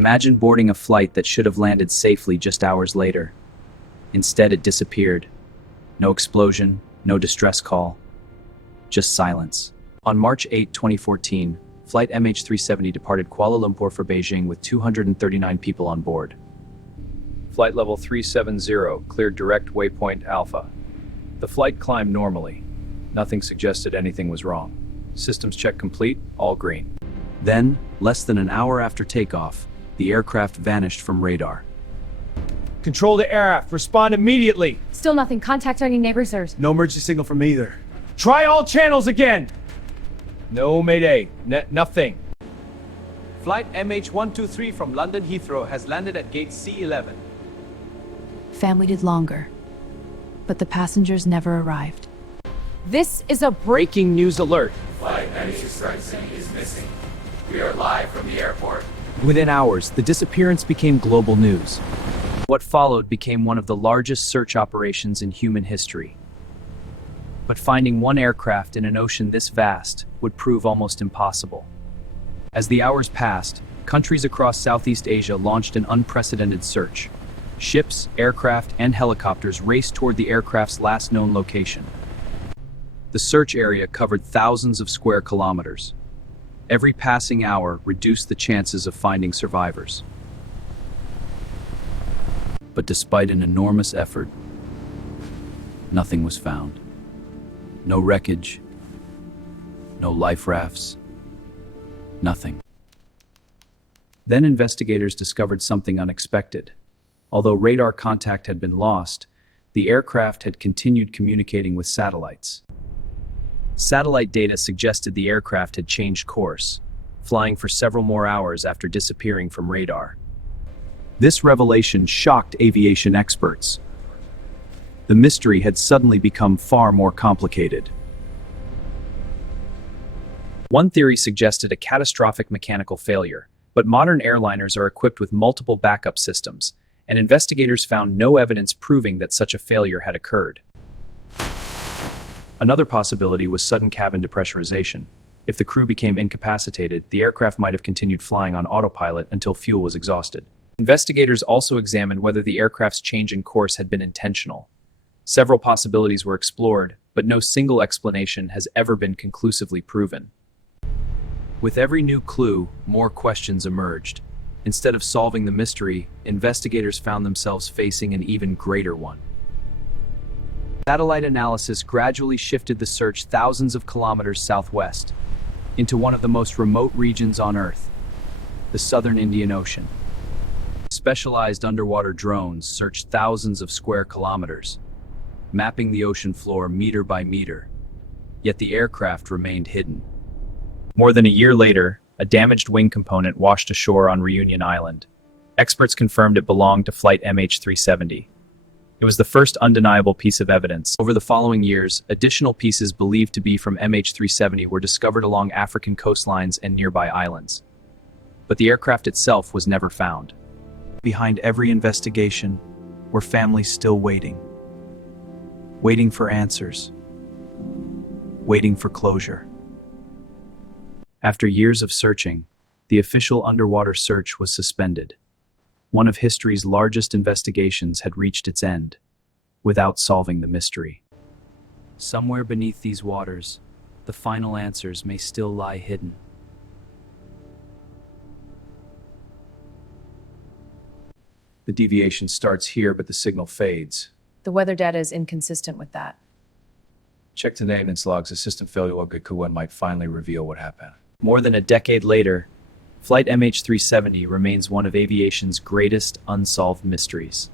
Imagine boarding a flight that should have landed safely just hours later. Instead, it disappeared. No explosion, no distress call, just silence. On March 8, 2014, Flight MH370 departed Kuala Lumpur for Beijing with 239 people on board. Flight level 370 cleared direct waypoint Alpha. The flight climbed normally. Nothing suggested anything was wrong. Systems check complete, all green. Then, less than an hour after takeoff, the aircraft vanished from radar. Control to aircraft, respond immediately. Still nothing. Contact any neighbors, sirs. No emergency signal from either. Try all channels again. No mayday, nothing. Flight MH123 from London Heathrow has landed at gate C11. Family did longer, but the passengers never arrived. This is a Breaking news alert. Flight MH370 is missing. We are live from the airport. Within hours, the disappearance became global news. What followed became one of the largest search operations in human history. But finding one aircraft in an ocean this vast would prove almost impossible. As the hours passed, countries across Southeast Asia launched an unprecedented search. Ships, aircraft, and helicopters raced toward the aircraft's last known location. The search area covered thousands of square kilometers. Every passing hour reduced the chances of finding survivors. But despite an enormous effort, nothing was found. No wreckage, no life rafts, nothing. Then investigators discovered something unexpected. Although radar contact had been lost, the aircraft had continued communicating with satellites. Satellite data suggested the aircraft had changed course, flying for several more hours after disappearing from radar. This revelation shocked aviation experts. The mystery had suddenly become far more complicated. One theory suggested a catastrophic mechanical failure, but modern airliners are equipped with multiple backup systems, and investigators found no evidence proving that such a failure had occurred. Another possibility was sudden cabin depressurization. If the crew became incapacitated, the aircraft might have continued flying on autopilot until fuel was exhausted. Investigators also examined whether the aircraft's change in course had been intentional. Several possibilities were explored, but no single explanation has ever been conclusively proven. With every new clue, more questions emerged. Instead of solving the mystery, investigators found themselves facing an even greater one. Satellite analysis gradually shifted the search thousands of kilometers southwest, into one of the most remote regions on Earth, the southern Indian Ocean. Specialized underwater drones searched thousands of square kilometers, mapping the ocean floor meter by meter, yet the aircraft remained hidden. More than a year later, a damaged wing component washed ashore on Reunion Island. Experts confirmed it belonged to Flight MH370. It was the first undeniable piece of evidence. Over the following years, additional pieces believed to be from MH370 were discovered along African coastlines and nearby islands. But the aircraft itself was never found. Behind every investigation were families still waiting. Waiting for answers. Waiting for closure. After years of searching, the official underwater search was suspended. One of history's largest investigations had reached its end, without solving the mystery. Somewhere beneath these waters, the final answers may still lie hidden. The deviation starts here, but the signal fades. The weather data is inconsistent with that. Check the maintenance logs. A system failure log might finally reveal what happened. More than a decade later, Flight MH370 remains one of aviation's greatest unsolved mysteries.